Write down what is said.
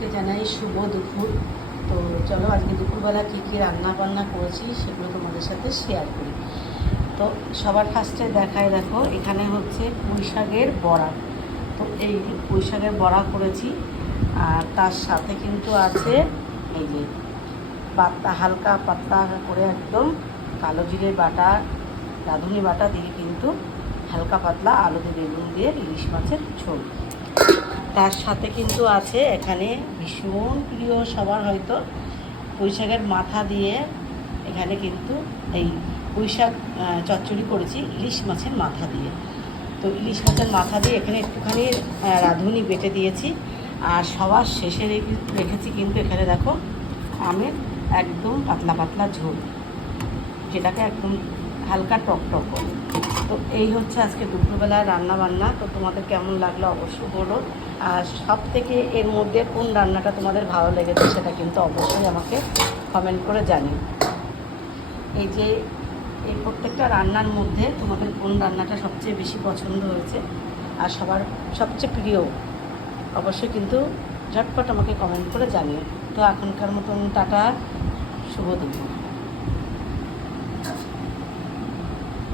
সকলকে জানাই শুভ দুপুর। তো চলো আজকে দুপুরবেলা কী কী রান্না বান্না করেছি সেগুলো তোমাদের সাথে শেয়ার করি। তো সবার ফার্স্টে দেখায়, দেখো এখানে হচ্ছে পুঁই শাকের বড়া। তো এই পুঁই শাকের বড়া করেছি, আর তার সাথে কিন্তু আছে এই যে পাতলা, হালকা পাতলা করে একদম কালো জিরে বাটা, রাঁধুনি বাটা দিয়ে কিন্তু হালকা পাতলা আলু দিয়ে বেগুন দিয়ে ইলিশ মাছের ঝোল। তার সাথে কিন্তু আছে এখানে ভীষণ প্রিয় সবার হয়তো পুঁই শাকের মাথা দিয়ে, এখানে কিন্তু এই পুঁই শাক চচ্চড়ি করেছি ইলিশ মাছের মাথা দিয়ে। তো ইলিশ মাছের মাথা দিয়ে এখানে একটুখানি রাঁধুনি বেটে দিয়েছি, আর সবার শেষে রেখেছি কিন্তু এখানে দেখো আমের একদম পাতলা পাতলা ঝোল, যেটাকে একদম হালকা টক টক করে। তো এই হচ্ছে আজকে দুপুরবেলায় রান্না বান্না। তো তোমাদের কেমন লাগলো অবশ্যই বলো, আর সব থেকে এর মধ্যে কোন রান্নাটা তোমাদের ভালো লেগেছে সেটা কিন্তু অবশ্যই আমাকে কমেন্ট করে জানিও। এই যে এই প্রত্যেকটা রান্নার মধ্যে তোমাদের কোন রান্নাটা সবচেয়ে বেশি পছন্দ হয়েছে আর সবার সবচেয়ে প্রিয়, অবশ্যই কিন্তু ঝটপট আমাকে কমেন্ট করে জানিও। তো এখনকার মতন টাটা, শুভ দুপুর।